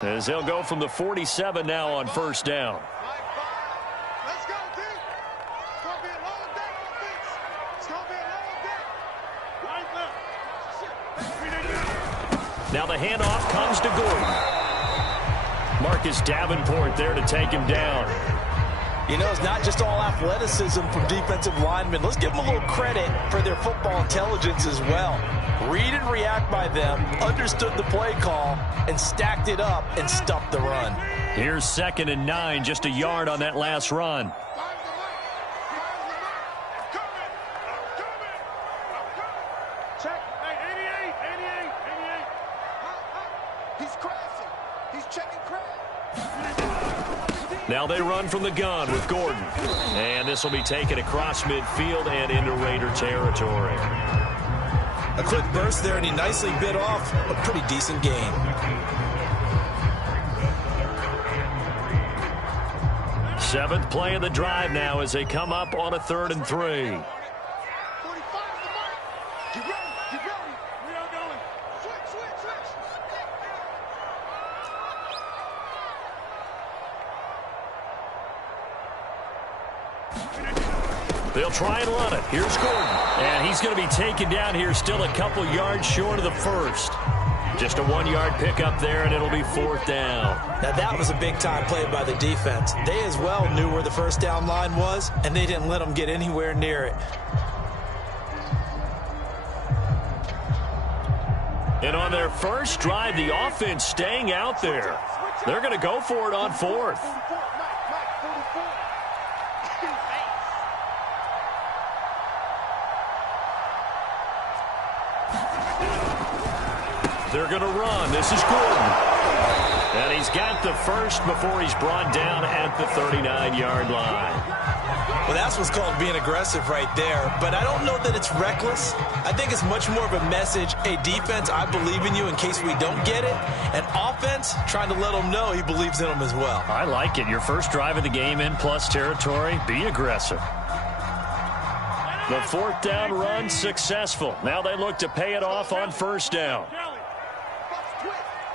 As they'll go from the 47 now on first down. Let's go, D. It's going to be a long day on offense. It's going to be a long day. Now the handoff comes to Gordon. Marcus Davenport there to take him down. You know, it's not just all athleticism from defensive linemen. Let's give them a little credit for their football intelligence as well. Read and react by them, understood the play call, and stacked it up and stuffed the run. Here's 2nd and 9, just a yard on that last run. Check. Hey, 88. He's crashing. He's checking crash. Now they run from the gun with Gordon. And this will be taken across midfield and into Raider territory. A quick burst there, and he nicely bit off a pretty decent gain. Seventh play of the drive now as they come up on a 3rd and 3. 45 the mark. Get ready. We are going. Switch. They'll try and run it. Here's Gordon. And he's going to be taken down here, still a couple yards short of the first. Just a 1-yard pickup there, and it'll be 4th down. Now that was a big-time play by the defense. They as well knew where the first down line was, and they didn't let them get anywhere near it. And on their first drive, the offense staying out there. They're going to go for it on 4th. They're going to run. This is Gordon. And he's got the first before he's brought down at the 39-yard line. Well, that's what's called being aggressive right there. But I don't know that it's reckless. I think it's much more of a message, hey, defense, I believe in you in case we don't get it. And offense, trying to let them know he believes in them as well. I like it. Your first drive of the game in plus territory, be aggressive. The 4th down run successful. Now they look to pay it off on first down.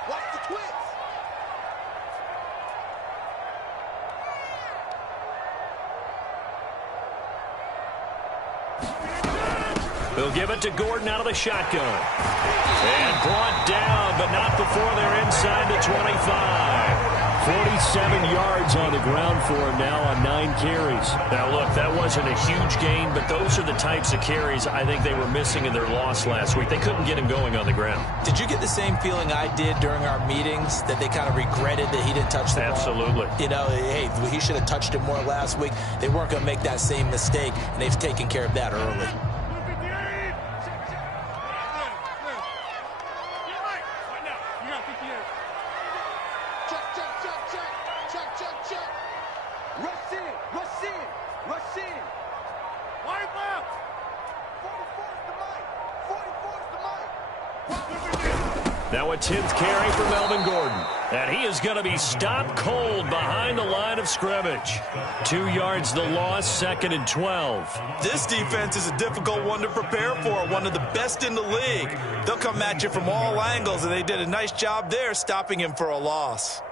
Watch the twist. They'll give it to Gordon out of the shotgun. And brought down, but not before they're inside the 25. 47 yards on the ground for him now on 9 carries. Now, look, that wasn't a huge gain, but those are the types of carries I think they were missing in their loss last week. They couldn't get him going on the ground. Did you get the same feeling I did during our meetings, that they kind of regretted that he didn't touch the ball? Absolutely. You know, hey, he should have touched it more last week. They weren't going to make that same mistake, and they've taken care of that early. Rush in. Wide left. 44's the mic. Now a 10th carry for Melvin Gordon. And he is going to be stopped cold behind the line of scrimmage. 2 yards the loss, 2nd and 12. This defense is a difficult one to prepare for, one of the best in the league. They'll come at you from all angles, and they did a nice job there stopping him for a loss.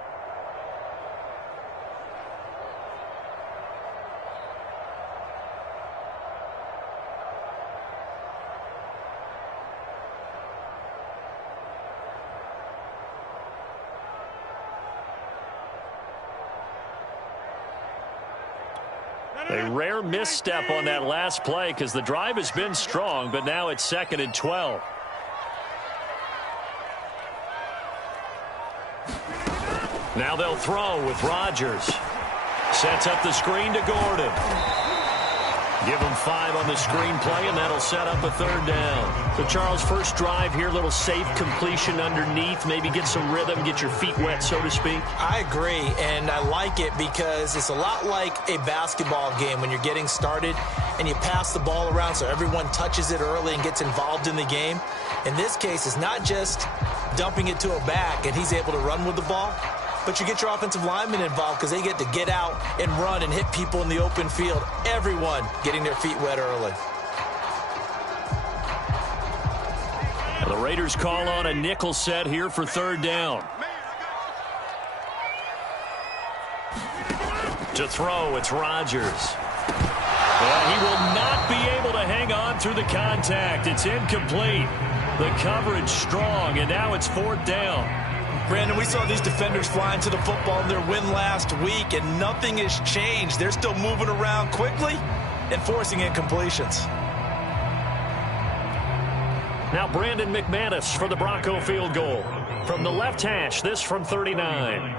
A rare misstep on that last play because the drive has been strong, but now it's 2nd and 12. Now they'll throw with Rodgers. Sets up the screen to Gordon. Give him 5 on the screen play, and that'll set up a 3rd down. So, Charles, first drive here, little safe completion underneath. Maybe get some rhythm, get your feet wet, so to speak. I agree, and I like it because it's a lot like a basketball game when you're getting started and you pass the ball around so everyone touches it early and gets involved in the game. In this case, it's not just dumping it to a back and he's able to run with the ball, but you get your offensive linemen involved because they get to get out and run and hit people in the open field. Everyone getting their feet wet early. The Raiders call on a nickel set here for 3rd down. To throw, it's Rodgers. He will not be able to hang on through the contact. It's incomplete. The coverage strong, and now it's 4th down. Brandon, we saw these defenders flying to the football in their win last week, and nothing has changed. They're still moving around quickly and forcing incompletions. Now Brandon McManus for the Bronco field goal. From the left hash, this from 39.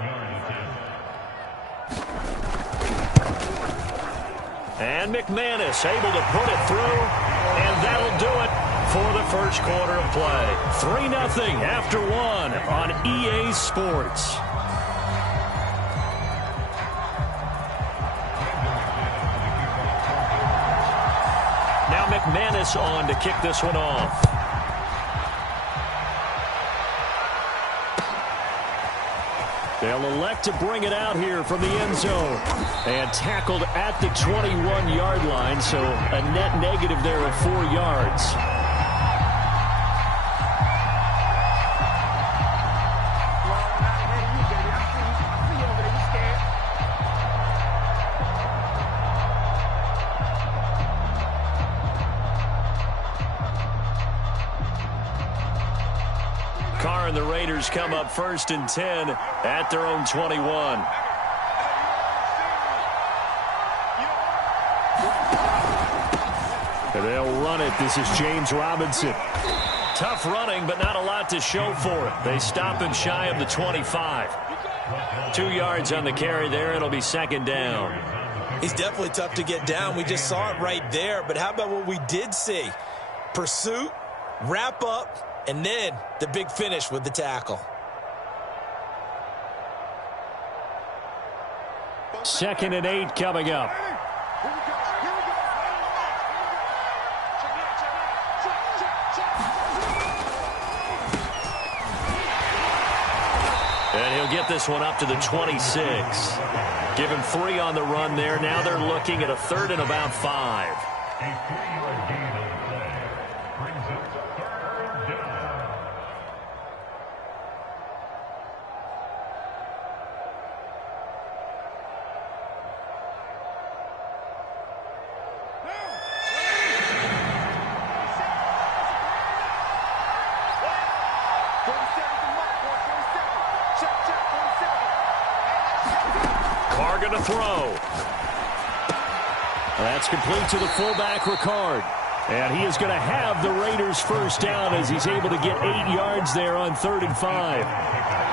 And McManus able to put it through, and that'll do it for the first quarter of play. 3-0 after 1 on EA Sports. Now McManus on to kick this one off. They'll elect to bring it out here from the end zone. And tackled at the 21-yard line, so a net negative there of 4 yards. Carr and the Raiders come up 1st and 10 at their own 21. They'll run it. This is James Robinson. Tough running, but not a lot to show for it. They stop him shy of the 25. 2 yards on the carry there. It'll be 2nd down. He's definitely tough to get down. We just saw it right there. But how about what we did see? Pursuit, wrap up, and then the big finish with the tackle. 2nd and 8 coming up. And he'll get this one up to the 26. Give him 3 on the run there. Now they're looking at a 3rd and about 5. To throw. That's complete to the fullback, Ricard. And he is going to have the Raiders first down as he's able to get 8 yards there on 3rd and 5.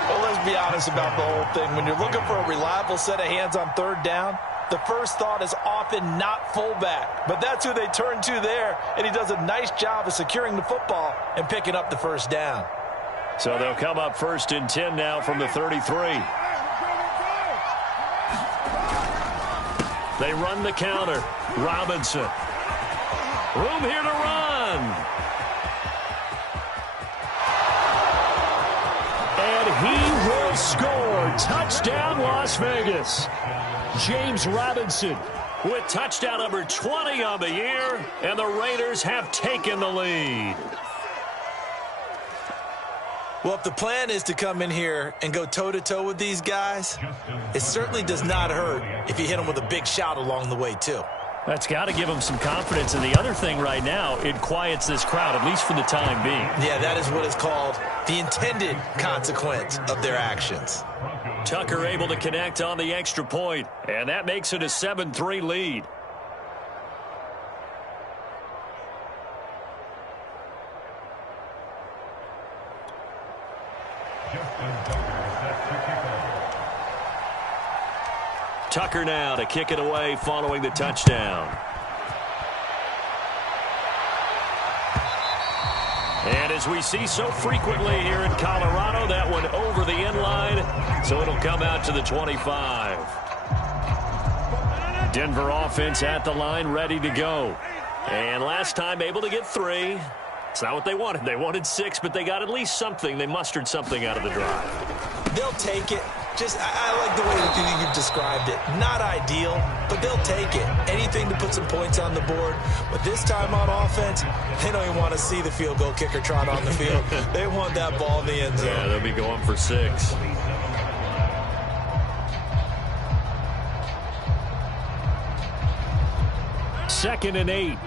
Well, let's be honest about the whole thing. When you're looking for a reliable set of hands on 3rd down, the first thought is often not fullback. But that's who they turn to there, and he does a nice job of securing the football and picking up the first down. So they'll come up 1st and 10 now from the 33. They run the counter. Robinson. Room here to run. And he will score. Touchdown, Las Vegas. James Robinson with touchdown number 20 on the year. And the Raiders have taken the lead. Well, if the plan is to come in here and go toe-to-toe with these guys, it certainly does not hurt if you hit them with a big shot along the way, too. That's got to give them some confidence. And the other thing right now, it quiets this crowd, at least for the time being. Yeah, that is what is called the intended consequence of their actions. Tucker able to connect on the extra point, and that makes it a 7-3 lead. Tucker now to kick it away following the touchdown. And as we see so frequently here in Colorado, that one over the end line, so it'll come out to the 25. Denver offense at the line, ready to go. And last time able to get 3. It's not what they wanted. They wanted 6, but they got at least something. They mustered something out of the drive. They'll take it. I like the way you've described it. Not ideal, but they'll take it. Anything to put some points on the board. But this time on offense, they don't even want to see the field goal kicker trot on the field. They want that ball in the end zone. Yeah, they'll be going for 6. 2nd and 8.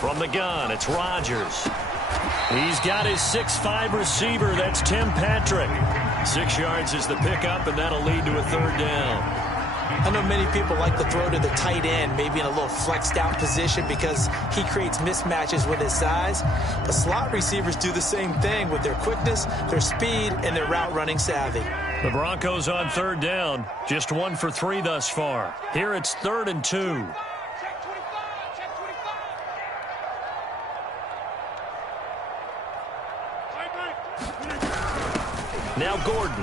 From the gun, it's Rodgers. He's got his 6'5" receiver. That's Tim Patrick. 6 yards is the pickup, and that'll lead to a 3rd down. I know many people like to throw to the tight end, maybe in a little flexed out position because he creates mismatches with his size. But slot receivers do the same thing with their quickness, their speed, and their route running savvy. The Broncos on 3rd down. Just 1 for 3 thus far. Here it's 3rd and 2. Now Gordon.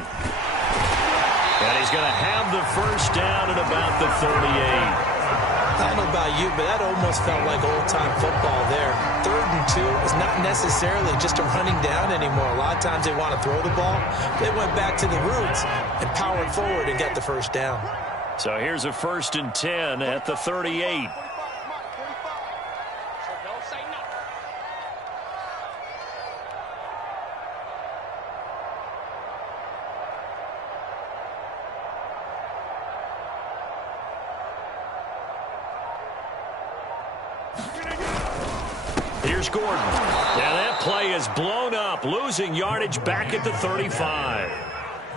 And he's going to have the 1st down at about the 38. I don't know about you, but that almost felt like old-time football there. 3rd and 2 is not necessarily just a running down anymore. A lot of times they want to throw the ball. They went back to the roots and powered forward and got the 1st down. So here's a 1st and 10 at the 38. Here's Gordon. Now that play is blown up, losing yardage back at the 35.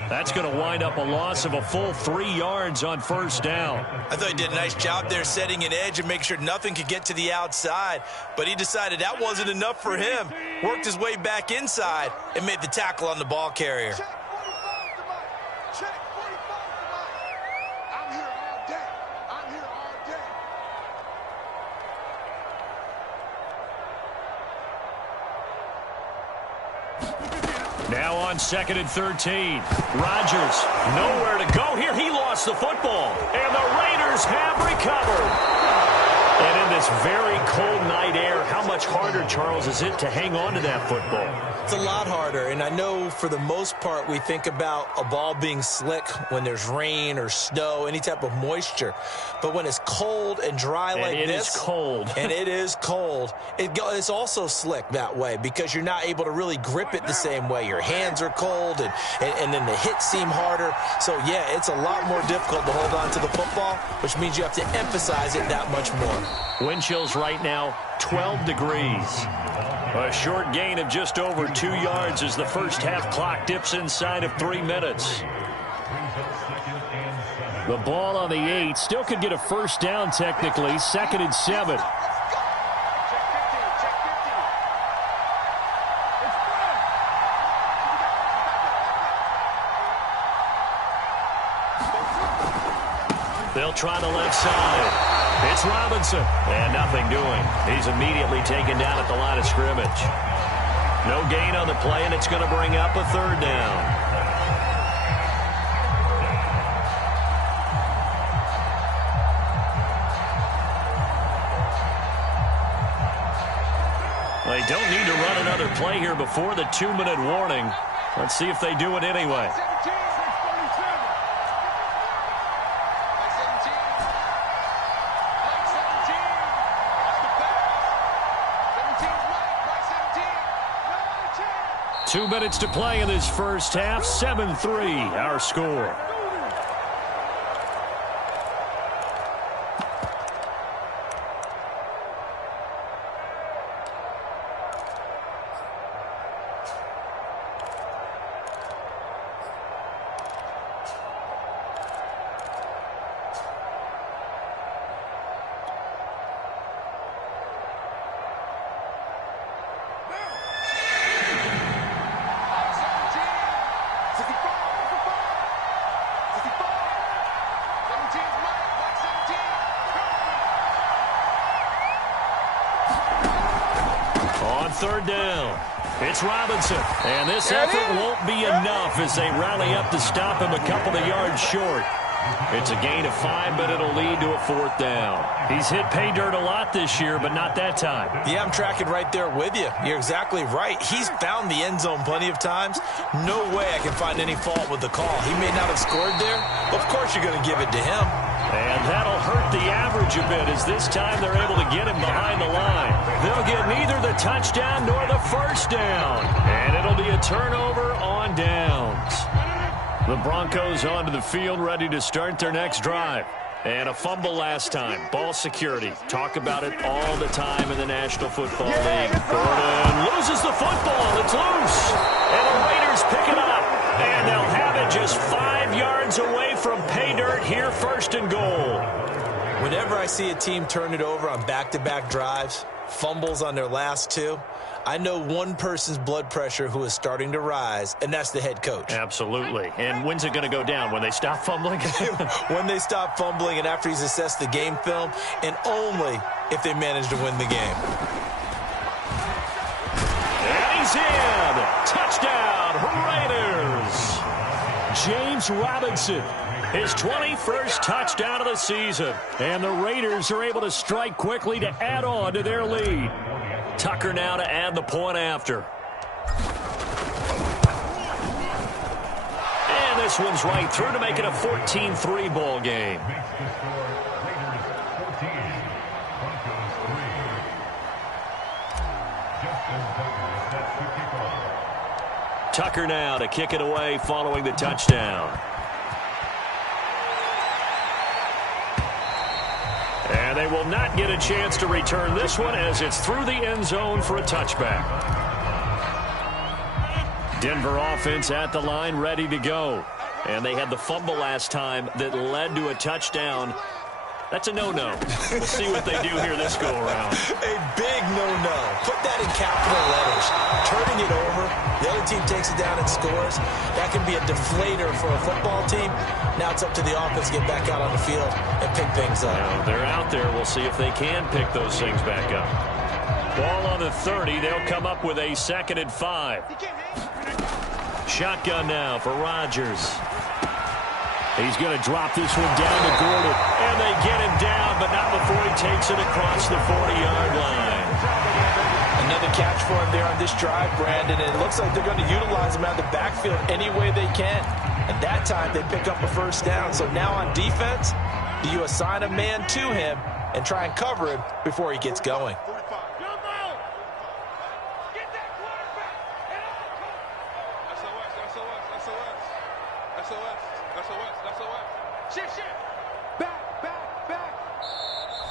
That's going to wind up a loss of a full 3 yards on 1st down. I thought he did a nice job there setting an edge and make sure nothing could get to the outside. But he decided that wasn't enough for him. Worked his way back inside and made the tackle on the ball carrier. Now on 2nd and 13. Rodgers, nowhere to go here. He lost the football. And the Raiders have recovered. And in this very cold night air, how much harder, Charles, is it to hang on to that football? It's a lot harder, and I know for the most part we think about a ball being slick when there's rain or snow, any type of moisture. But when it's cold and dry like this. And it is cold. And it is cold. It's also slick that way because you're not able to really grip it the same way. Your hands are cold, and then the hits seem harder. So, yeah, it's a lot more difficult to hold on to the football, which means you have to emphasize it that much more. Wind chills right now, 12 degrees. A short gain of just over 2 yards as the 1st half clock dips inside of 3 minutes. The ball on the 8. Still could get a 1st down technically. 2nd and 7. They'll try the left side. It's Robinson, and nothing doing. He's immediately taken down at the line of scrimmage. No gain on the play, and it's going to bring up a 3rd down. They don't need to run another play here before the 2-minute warning. Let's see if they do it anyway. Two minutes to play in this 1st half. 7-3, our score. On 3rd down, it's Robinson. And this effort won't be enough as they rally up to stop him a couple of yards short. It's a gain of 5, but it'll lead to a 4th down. He's hit pay dirt a lot this year, but not that time. Yeah, I'm tracking right there with you. You're exactly right. He's found the end zone plenty of times. No way I can find any fault with the call. He may not have scored there, but of course you're going to give it to him. And that'll hurt the average a bit, as this time they're able to get him behind the line. They'll get neither the touchdown nor the first down. And it'll be a turnover on downs. The Broncos onto the field, ready to start their next drive. And a fumble last time. Ball security. Talk about it all the time in the National Football League. Gordon loses the football. It's loose. And the Raiders pick it up. And they'll have it just 5 yards away from pay dirt here, 1st and goal. Whenever I see a team turn it over on back-to-back drives, fumbles on their last 2, I know one person's blood pressure who is starting to rise, and that's the head coach. Absolutely. And when's it going to go down? When they stop fumbling? When they stop fumbling and after he's assessed the game film, and only if they manage to win the game. And he's in. Touchdown, Raiders. James Robinson, his 21st touchdown of the season. And the Raiders are able to strike quickly to add on to their lead. Tucker now to add the point after. And this one's right through to make it a 14-3 ball game. Tucker now to kick it away following the touchdown. And they will not get a chance to return this one as it's through the end zone for a touchback. Denver offense at the line, ready to go. And they had the fumble last time that led to a touchdown. That's a no-no. We'll see what they do here this go-around. A big no-no. Put that in capital letters. Turning it over, the other team takes it down and scores. That can be a deflator for a football team. Now it's up to the offense to get back out on the field and pick things up. Now they're out there. We'll see if they can pick those things back up. Ball on the 30. They'll come up with a 2nd and 5. Shotgun now for Rodgers. He's going to drop this one down to Gordon. And they get him down, but not before he takes it across the 40-yard line. Another catch for him there on this drive, Brandon. And it looks like they're going to utilize him out of the backfield any way they can. And that time they pick up a 1st down. So now on defense, do you assign a man to him and try and cover him before he gets going?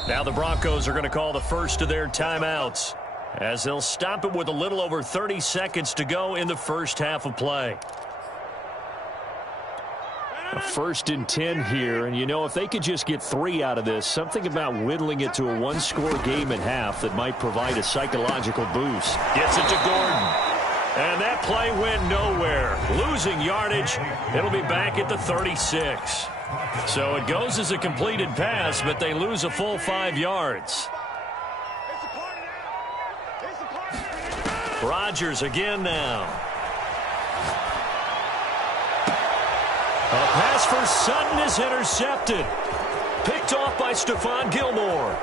Now the Broncos are going to call the first of their timeouts as they'll stop it with a little over 30 seconds to go in the first half of play. A 1st and 10 here, and you know, if they could just get 3 out of this, something about whittling it to a 1-score game at half that might provide a psychological boost. Gets it to Gordon. And that play went nowhere. Losing yardage. It'll be back at the 36. So it goes as a completed pass, but they lose a full 5 yards. Rodgers again now. A pass for Sutton is intercepted. Picked off by Stephon Gilmore.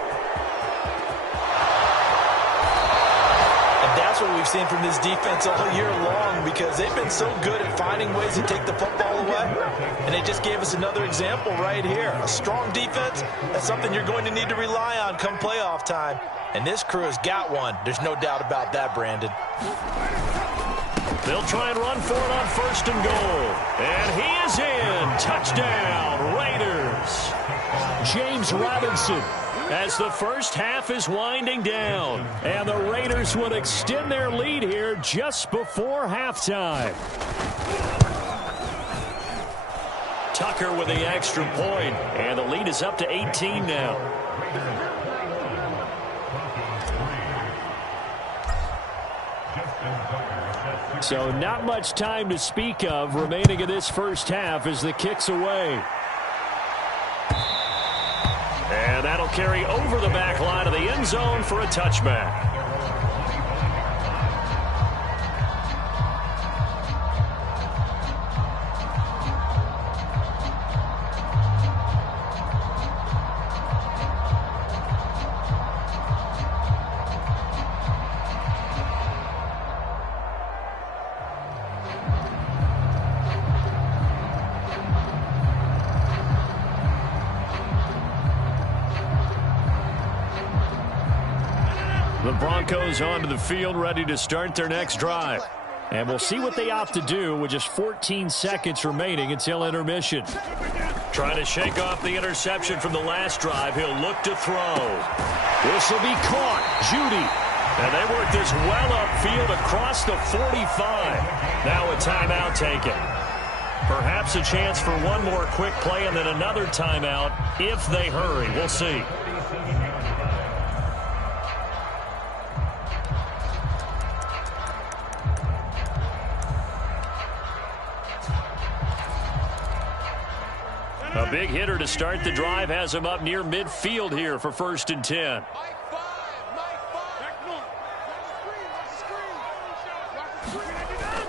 And that's what we've seen from this defense all year long, because they've been so good at finding ways to take the football away. And they just gave us another example right here. A strong defense, that's something you're going to need to rely on come playoff time. And this crew has got one. There's no doubt about that, Brandon. They'll try and run for it on 1st and goal. And he is in. Touchdown, Raiders. James Robinson, as the first half is winding down. And the Raiders would extend their lead here just before halftime. Tucker with the extra point, and the lead is up to 18 now. So not much time to speak of remaining in this first half as the kick's away. And that'll carry over the back line of the end zone for a touchback. The Broncos onto the field, ready to start their next drive. And we'll see what they opt to do with just 14 seconds remaining until intermission. Trying to shake off the interception from the last drive. He'll look to throw. This will be caught. Judy. And they work this well upfield across the 45. Now a timeout taken. Perhaps a chance for one more quick play and then another timeout if they hurry. We'll see. A big hitter to start the drive has him up near midfield here for 1st and 10.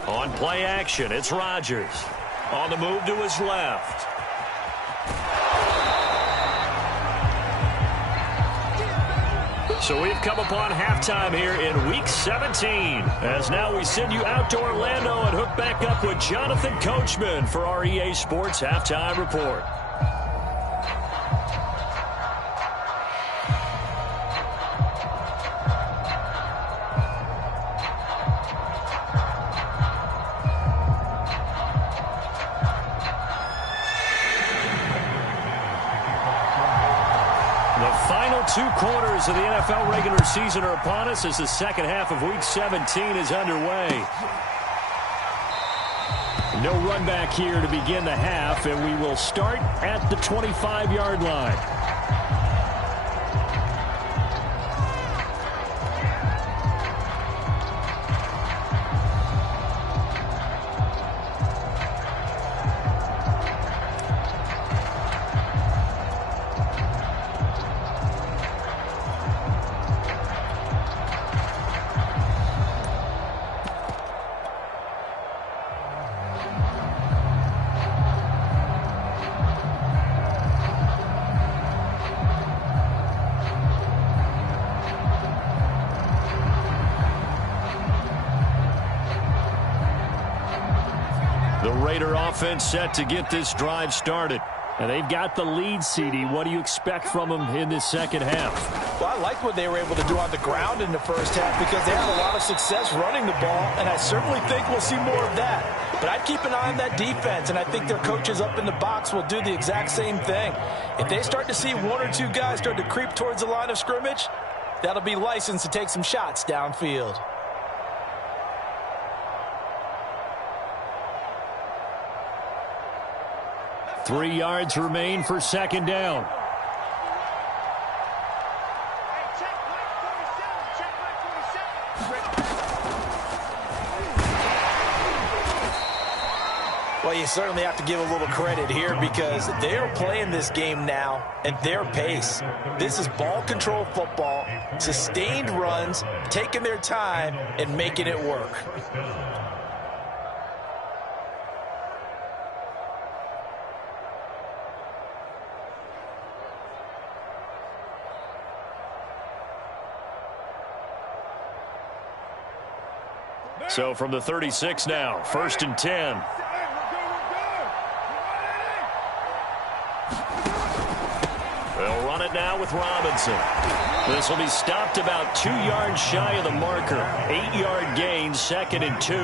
On play action, it's Rodgers. On the move to his left. So we've come upon halftime here in Week 17. As now we send you out to Orlando and hook back up with Jonathan Coachman for our EA Sports Halftime Report. Two quarters of the NFL regular season are upon us as the second half of Week 17 is underway. No run back here to begin the half, and we will start at the 25-yard line. The Raider offense set to get this drive started. And they've got the lead, CD. What do you expect from them in this second half? Well, I like what they were able to do on the ground in the first half because they had a lot of success running the ball, and I certainly think we'll see more of that. But I'd keep an eye on that defense, and I think their coaches up in the box will do the exact same thing. If they start to see one or two guys start to creep towards the line of scrimmage, that'll be licensed to take some shots downfield. Three yards remain for second down. Well, you certainly have to give a little credit here because they're playing this game now at their pace. This is ball control football, sustained runs, taking their time, and making it work. So from the 36 now, 1st and 10. They'll run it now with Robinson. This will be stopped about 2 yards shy of the marker. 8-yard gain, 2nd and 2.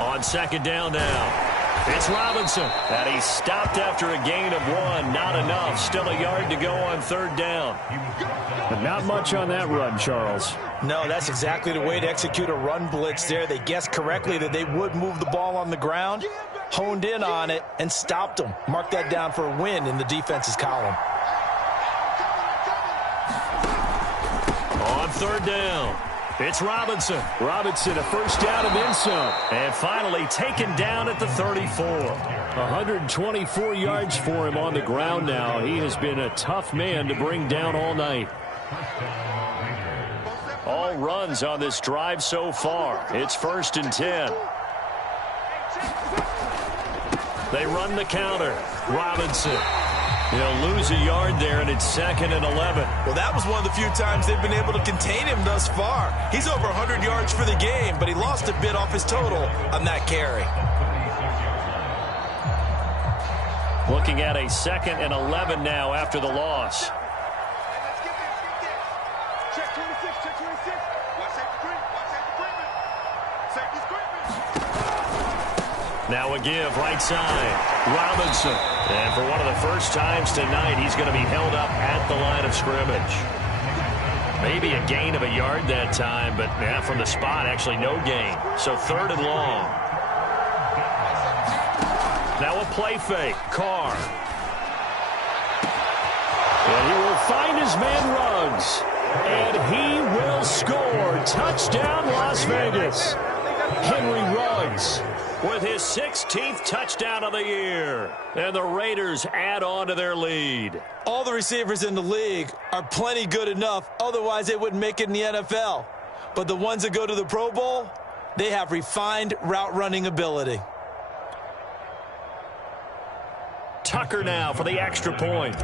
On second down now. It's Robinson. And he's stopped after a gain of 1. Not enough. Still a yard to go on 3rd down. But not much on that run, Charles. No, that's exactly the way to execute a run blitz there. They guessed correctly that they would move the ball on the ground, honed in on it, and stopped them. Mark that down for a win in the defense's column. On 3rd down. It's Robinson. Robinson, a first down and then some. And finally taken down at the 34. 124 yards for him on the ground now. He has been a tough man to bring down all night. All runs on this drive so far. It's 1st and 10. They run the counter. Robinson. He'll lose a yard there, and it's 2nd and 11. Well, that was one of the few times they've been able to contain him thus far. He's over 100 yards for the game, but he lost a bit off his total on that carry. Looking at a 2nd and 11 now after the loss. Check 26, check 26. Watch safety creep, watch safety creeping. Safety's creeping. Now a give, right side. Robinson. And for one of the first times tonight, he's going to be held up at the line of scrimmage. Maybe a gain of a yard that time, but from the spot, actually no gain. So 3rd and long. Now a play fake. Carr. And he will find his man Ruggs. And he will score. Touchdown, Las Vegas. Henry Ruggs with his 16th touchdown of the year. And the Raiders add on to their lead. All the receivers in the league are plenty good enough. Otherwise, they wouldn't make it in the NFL. But the ones that go to the Pro Bowl, they have refined route running ability. Tucker now for the extra point.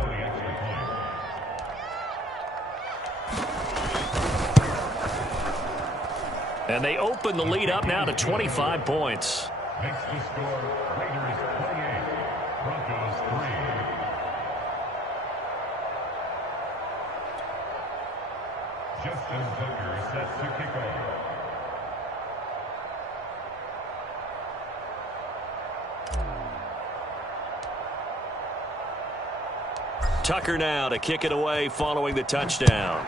And they open the lead up now to 25 points. Makes the score Raiders 28, Broncos 3. Justin Tucker sets the kickoff. Tucker now to kick it away following the touchdown.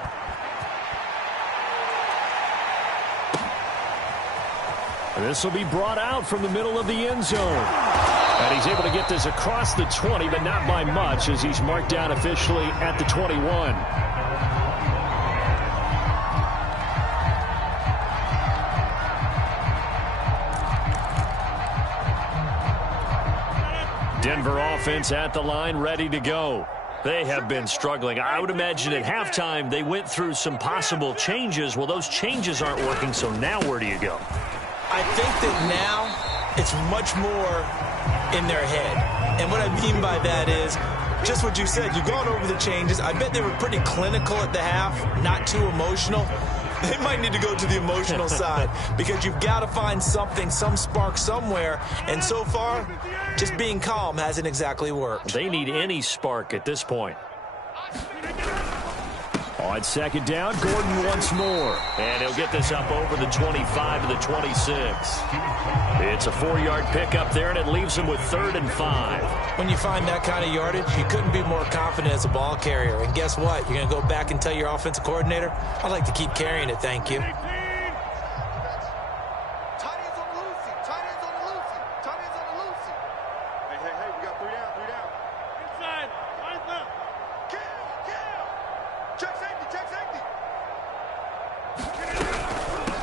And this will be brought out from the middle of the end zone. And he's able to get this across the 20, but not by much, as he's marked down officially at the 21. Denver offense at the line, ready to go. They have been struggling. I would imagine at halftime they went through some possible changes. Well, those changes aren't working, so now where do you go? I think that now it's much more in their head. And what I mean by that is just what you said. You've gone over the changes. I bet they were pretty clinical at the half, not too emotional. They might need to go to the emotional side because you've got to find something, some spark somewhere. And so far, just being calm hasn't exactly worked. They need any spark at this point. On 2nd down, Gordon once more. And he'll get this up over the 25 to the 26. It's a 4-yard pickup there, and it leaves him with 3rd and 5. When you find that kind of yardage, you couldn't be more confident as a ball carrier. And guess what? You're going to go back and tell your offensive coordinator, I'd like to keep carrying it, thank you. Tight ends on the loosey. Tight ends on the loosey. Tight ends on the loosey. Hey, we got 3 down, 3 down. Inside. Lines up. Kill. Check safety, check safety.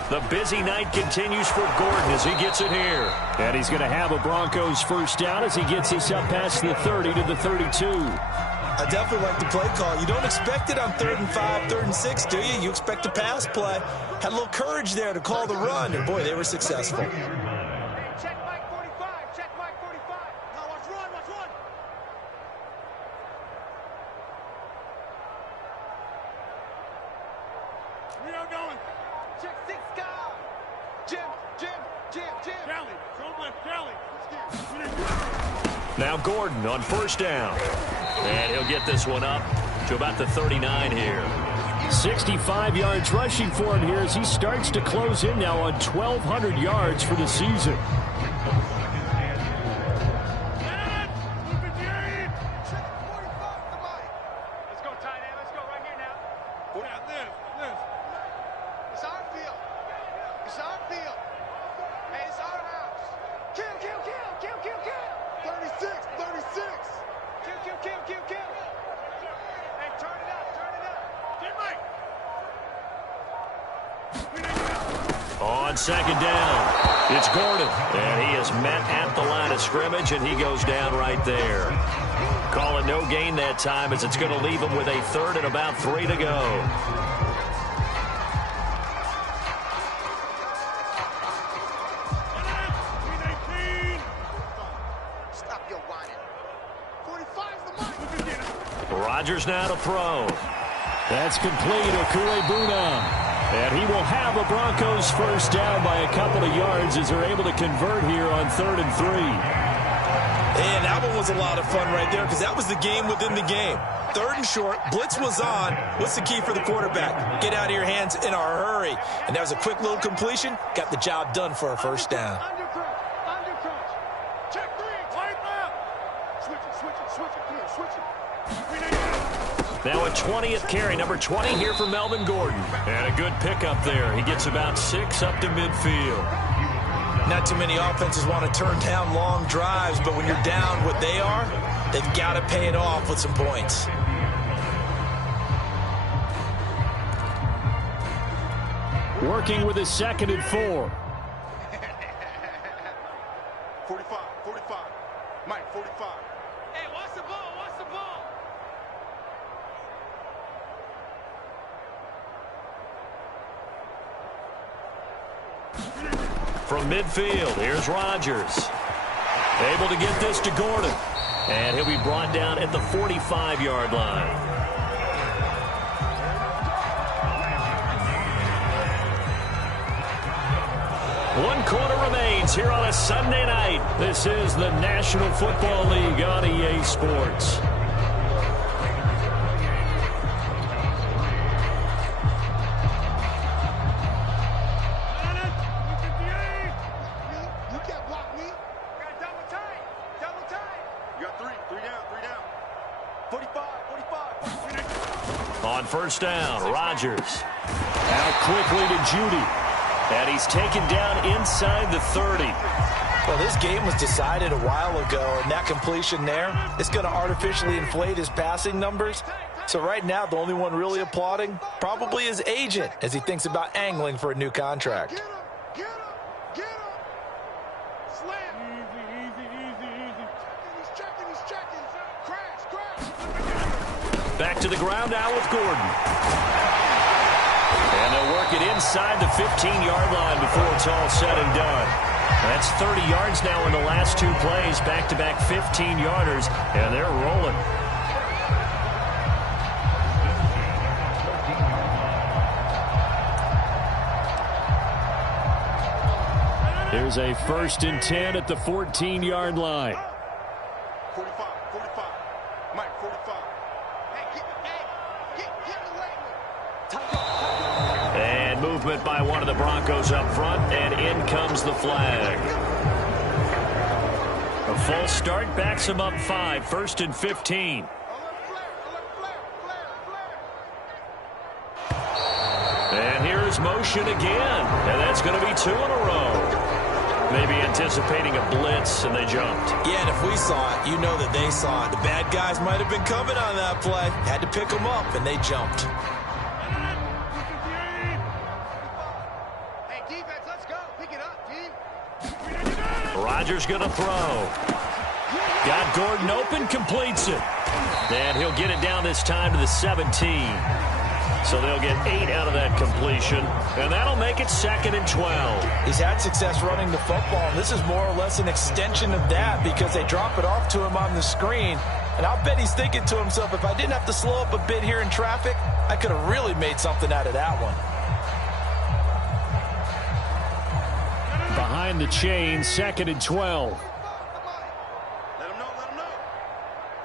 The busy night continues for Gordon as he gets it here. And he's going to have a Broncos first down as he gets this up past the 30 to the 32. I definitely like the play call. You don't expect it on 3rd and 5, 3rd and 6, do you? You expect a pass play. Had a little courage there to call the run, and boy, they were successful. Check Mike 45, check Mike 45. Now watch run. We are going. Check 6 guy. Jim. Kelly, don't let Kelly. Now Gordon on first down. And he'll get this one up to about the 39 here. 65 yards rushing for him here as he starts to close in now on 1,200 yards for the season. Let's go, tight end. Let's go right here now. Live. It's our field. It's our field. Hey, it's our house. Kill. 36. Kill. Hey, turn it up. Get Mike. On 2nd down, it's Gordon. And he is met at the line of scrimmage, and he goes down right there. Call it no gain that time as it's going to leave him with a 3rd and about 3 to go. Stop your whining. 45's the mark. Rodgers now to throw. That's complete. Okuegbuna. And he will have a Broncos first down by a couple of yards as they're able to convert here on 3rd and 3. And that one was a lot of fun right there because that was the game within the game. 3rd and short, blitz was on. What's the key for the quarterback? Get out of your hands in a hurry. And that was a quick little completion. Got the job done for a first down. Now a 20th carry, number 20 here for Melvin Gordon. And a good pickup there. He gets about 6 up to midfield. Not too many offenses want to turn down long drives, but when you're down what they are, they've got to pay it off with some points. Working with his 2nd and 4. 45, 45. Mike, 45. Hey, watch the ball, watch the ball. From midfield, here's Rodgers. Able to get this to Gordon. And he'll be brought down at the 45-yard line. One quarter remains here on a Sunday night. This is the National Football League on EA Sports. On first down, Rodgers. Out quickly to Judy. And he's taken down inside the 30. Well, this game was decided a while ago, and that completion there is going to artificially inflate his passing numbers. So right now, the only one really applauding probably his agent as he thinks about angling for a new contract. Get him, get him, get him. Slam. Easy. He's checking. Crash. Back to the ground now with Gordon. And they'll work it inside the 15-yard line before it's all said and done. That's 30 yards now in the last 2 plays, back-to-back 15-yarders, and they're rolling. Here's a 1st and 10 at the 14-yard line. 45. Mike, 45. And movement by one of the Broncos up front, and in comes the flag. A false start backs him up 5, 1st and 15. And here's motion again, and that's going to be 2 in a row. Maybe anticipating a blitz, and they jumped. Yeah, and if we saw it, you know that they saw it. The bad guys might have been coming on that play. Had to pick them up, and they jumped. Hey, defense, let's go. Pick it up, team. Rodgers going to throw. Got Gordon open, completes it. And he'll get it down this time to the 17. So they'll get 8 out of that completion, and that'll make it 2nd and 12. He's had success running the football, and this is more or less an extension of that because they drop it off to him on the screen. And I'll bet he's thinking to himself, if I didn't have to slow up a bit here in traffic, I could have really made something out of that one. Behind the chain, 2nd and 12. Let him know.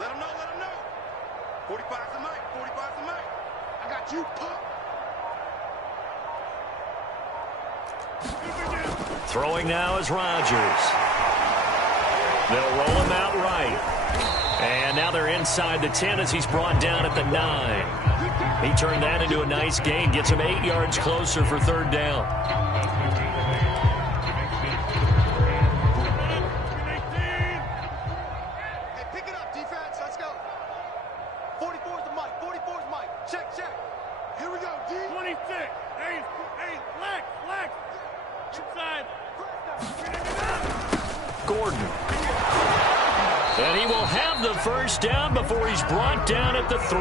Let him know. 45's the Mike. I got you, pup. Throwing now is Rodgers. They'll roll him out right. And now they're inside the 10 as he's brought down at the 9. He turned that into a nice gain, gets him 8 yards closer for 3rd down. Hey, pick it up, defense. Let's go. 44's the Mike. 44's Mike. Check. Here we go, D. 26. Hey, flex. Inside. Gordon. And he will have the first down before he's brought down at the 3.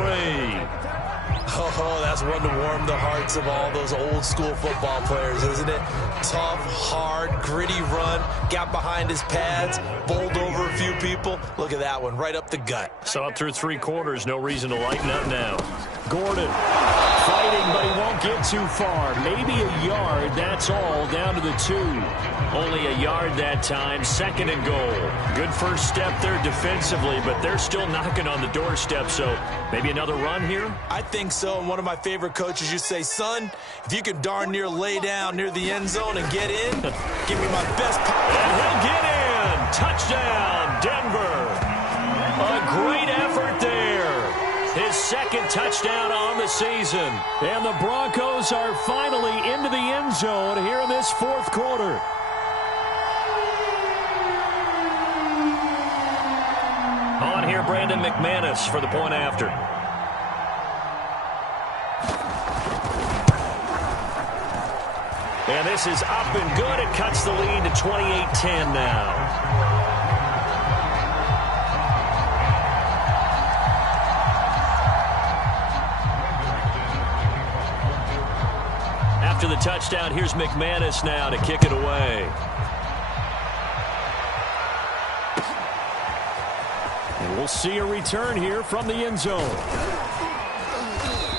Oh, that's one to warm the hearts of all those old school football players, isn't it? Tough, hard, gritty run, got behind his pads, bowled over a few people. Look at that one, right up the gut. So up through 3 quarters, no reason to lighten up now. Gordon fighting, but he won't get too far. Maybe a yard, that's all, down to the 2. Only a yard that time, 2nd and goal. Good first step there defensively, but they're still knocking on the doorstep, so maybe another run here? I think so, and one of my favorite coaches used to say, son, if you can darn near lay down near the end zone and get in, give me my best pop. And he'll get in! Touchdown, Denver! A great effort there. His 2nd touchdown on the season. And the Broncos are finally into the end zone here in this 4th quarter. On here, Brandon McManus for the point after. And this is up and good. It cuts the lead to 28-10 now. After the touchdown, here's McManus now to kick it away. And we'll see a return here from the end zone.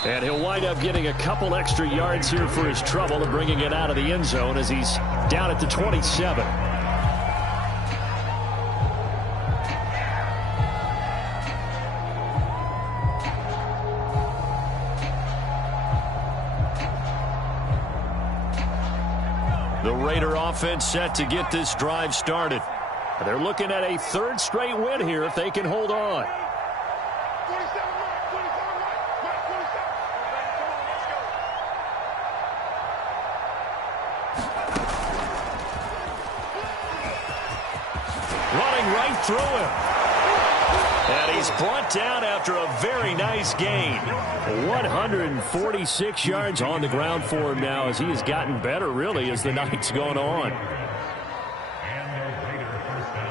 And he'll wind up getting a couple extra yards here for his trouble and bringing it out of the end zone as he's down at the 27. The Raider offense set to get this drive started. They're looking at a 3rd straight win here if they can hold on. 27 right, 27 right, Mike 27. Come on, let's go. Running right through him. And he's brought down after a very nice gain. 146 yards on the ground for him now as he has gotten better, really, as the night's gone on. And the Raider first down.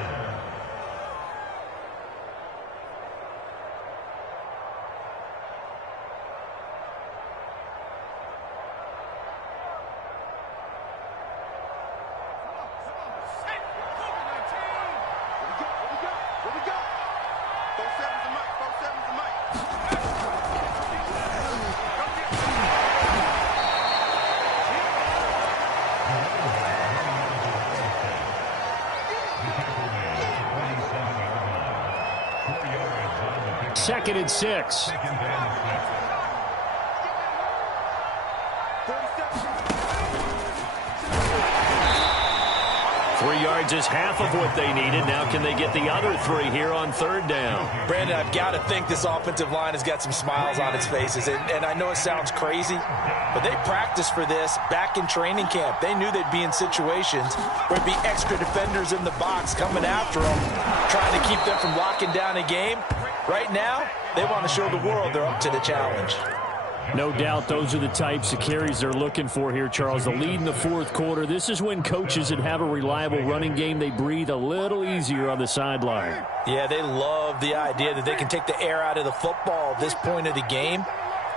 Here we go. 4-7's the mic. 4-7's the mic. Second and 6. 3 yards is half of what they needed. Now can they get the other 3 here on 3rd down? Brandon, I've got to think this offensive line has got some smiles on its faces. And I know it sounds crazy, but they practiced for this back in training camp. They knew they'd be in situations where there'd be extra defenders in the box coming after them, trying to keep them from locking down a game. Right now, they want to show the world they're up to the challenge. No doubt those are the types of carries they're looking for here, Charles. The lead in the 4th quarter. This is when coaches that have a reliable running game, they breathe a little easier on the sideline. Yeah, they love the idea that they can take the air out of the football at this point of the game.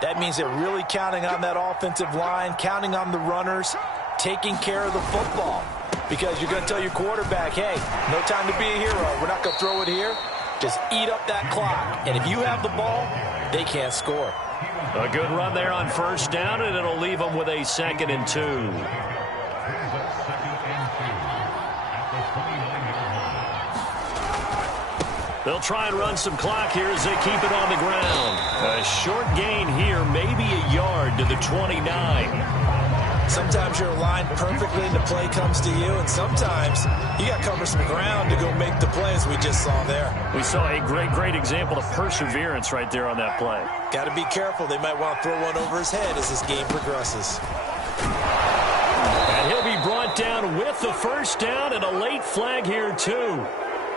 That means they're really counting on that offensive line, counting on the runners, taking care of the football. Because you're going to tell your quarterback, hey, no time to be a hero. We're not going to throw it here. Just eat up that clock. And if you have the ball, they can't score. A good run there on 1st down, and it'll leave them with a 2nd and 2. They'll try and run some clock here as they keep it on the ground. A short gain here, maybe a yard to the 29. Sometimes you're aligned perfectly and the play comes to you, and sometimes you got to cover some ground to go make the play, as we just saw there. We saw a great example of perseverance right there on that play. Got to be careful. They might want to throw one over his head as this game progresses. And he'll be brought down with the 1st down and a late flag here, too.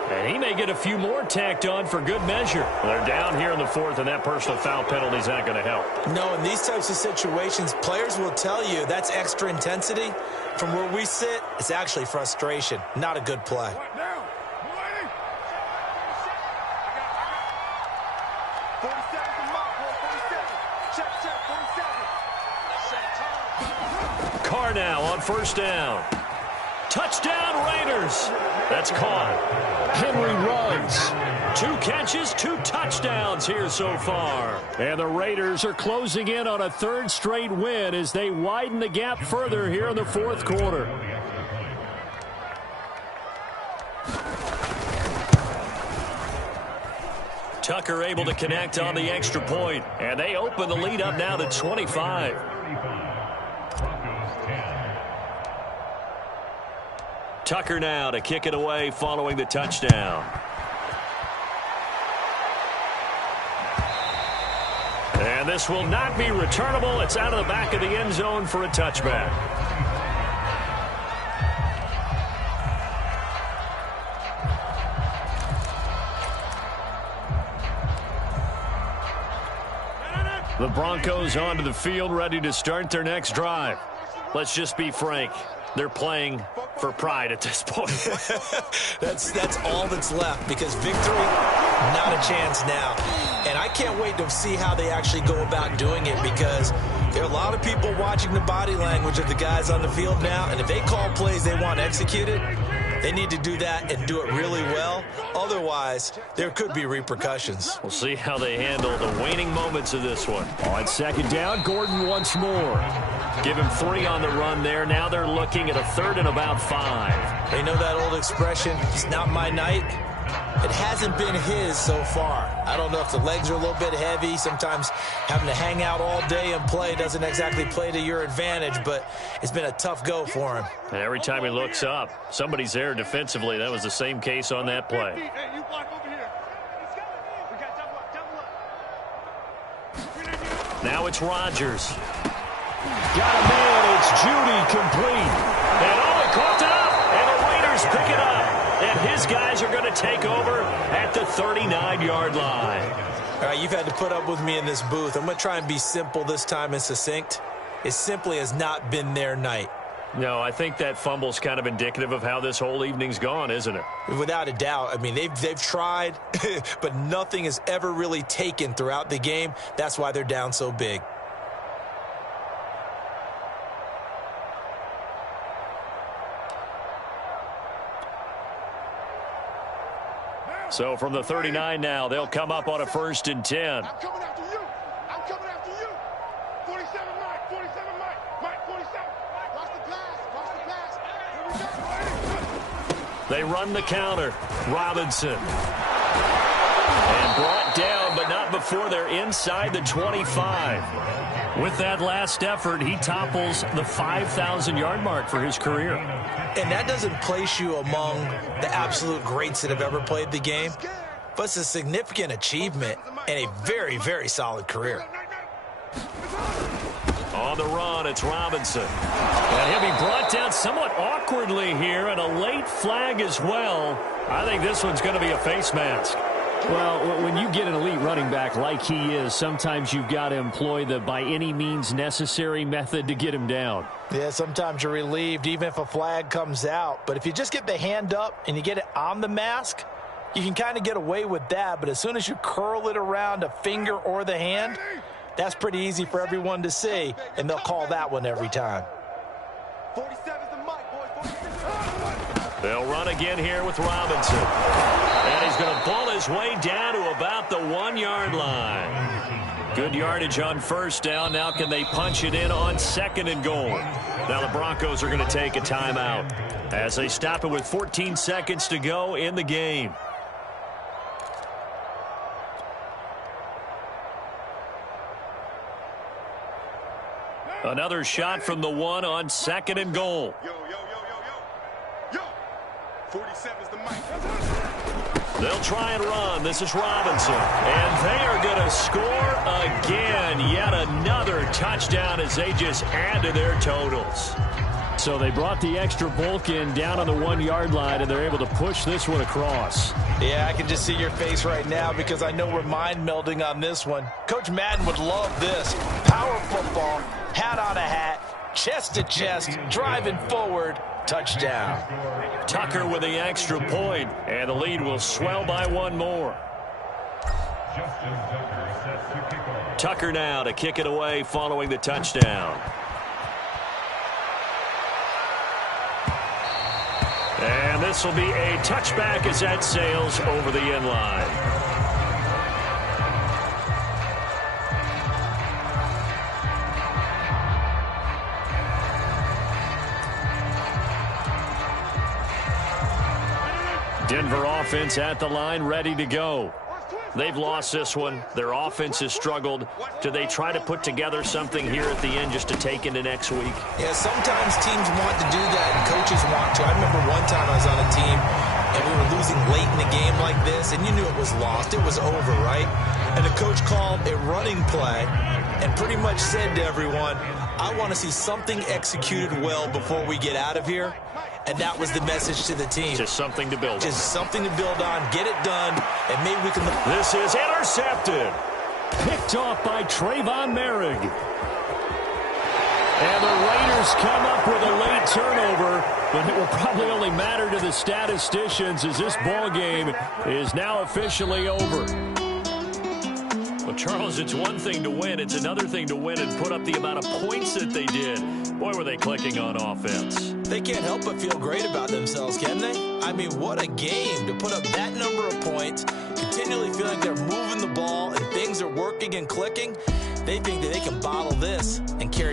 And he may get a few more tacked on for good measure. They're down here in the 4th, and that personal foul penalty is not going to help. No, in these types of situations, players will tell you that's extra intensity. From where we sit, it's actually frustration, not a good play. Check. on first down. Touchdown, Raiders. That's caught. Henry runs. 2 catches, 2 touchdowns here so far. And the Raiders are closing in on a 3rd straight win as they widen the gap further here in the 4th quarter. Tucker able to connect on the extra point, and they open the lead up now to 25. Tucker now to kick it away following the touchdown. And this will not be returnable. It's out of the back of the end zone for a touchback. The Broncos onto the field, ready to start their next drive. Let's just be frank. They're playing for pride at this point. That's all that's left, because victory, not a chance now. And I can't wait to see how they actually go about doing it, because there are a lot of people watching the body language of the guys on the field now, and if they call plays they want executed, they need to do that and do it really well. Otherwise, there could be repercussions. We'll see how they handle the waning moments of this one. On second down, Gordon once more. Give him 3 on the run there. Now they're looking at a 3rd and about 5. They know that old expression, it's not my night. It hasn't been his so far. I don't know if the legs are a little bit heavy. Sometimes having to hang out all day and play doesn't exactly play to your advantage, but it's been a tough go for him. And every time he looks up, somebody's there defensively. That was the same case on that play. Hey, you block over here. We got double up. Now it's Rodgers. Got a man. It's Judy complete. And he caught it up. And the Raiders pick it up. And his guys are going to take over at the 39-yard line. All right, you've had to put up with me in this booth. I'm going to try and be simple this time and succinct. It simply has not been their night. No, I think that fumble's kind of indicative of how this whole evening's gone, isn't it? Without a doubt. I mean, they've tried, but nothing is ever really taken throughout the game. That's why they're down so big. So from the 39 now, they'll come up on a 1st and 10. I'm coming after you. I'm coming after you. 47 Mike. 47 Mike. Mike 47. Watch the pass. Watch the pass. Here we go. They run the counter. Robinson. And brought down, but not before they're inside the 25. With that last effort, he topples the 5,000-yard mark for his career. And that doesn't place you among the absolute greats that have ever played the game, but it's a significant achievement and a very, very solid career. On the run, it's Robinson. And he'll be brought down somewhat awkwardly here, and a late flag as well. I think this one's going to be a face mask. Well, when you get an elite running back like he is, sometimes you've got to employ the by any means necessary method to get him down. Yeah, sometimes you're relieved even if a flag comes out. But if you just get the hand up and you get it on the mask, you can kind of get away with that. But as soon as you curl it around a finger or the hand, that's pretty easy for everyone to see, and they'll call that one every time. 47's the mic, boys. 47. They'll run again here with Robinson. And he's going to pull his way down to about the 1-yard line. Good yardage on first down. Now can they punch it in on 2nd and goal? Now the Broncos are going to take a timeout as they stop it with 14 seconds to go in the game. Another shot from the 1 on 2nd and goal. Yo. 47's the mic. They'll try and run. This is Robinson. And they are going to score again. Yet another touchdown as they just add to their totals. So they brought the extra bulk in down on the 1-yard line, and they're able to push this one across. Yeah, I can just see your face right now because I know we're mind melding on this one. Coach Madden would love this. Power football, hat on a hat, chest to chest, driving forward, touchdown. Tucker with the extra point, and the lead will swell by 1 more. Tucker now to kick it away following the touchdown. And this will be a touchback as that sails over the end line. Denver offense at the line, ready to go. They've lost this one. Their offense has struggled. Do they try to put together something here at the end just to take into next week? Yeah, sometimes teams want to do that and coaches want to. I remember one time I was on a team and we were losing late in the game like this, and you knew it was lost. It was over, right? And the coach called a running play and pretty much said to everyone, I want to see something executed well before we get out of here. And that was the message to the team. Just something to build on. Just something to build on, get it done, and maybe we can... This is intercepted. Picked off by Trayvon Merrick. And the Raiders come up with a late turnover, but it will probably only matter to the statisticians as this ball game is now officially over. Well, Charles, it's one thing to win. It's another thing to win and put up the amount of points that they did. Boy, were they clicking on offense. They can't help but feel great about themselves, can they? I mean, what a game to put up that number of points, continually feel like they're moving the ball and things are working and clicking. They think that they can bottle this and carry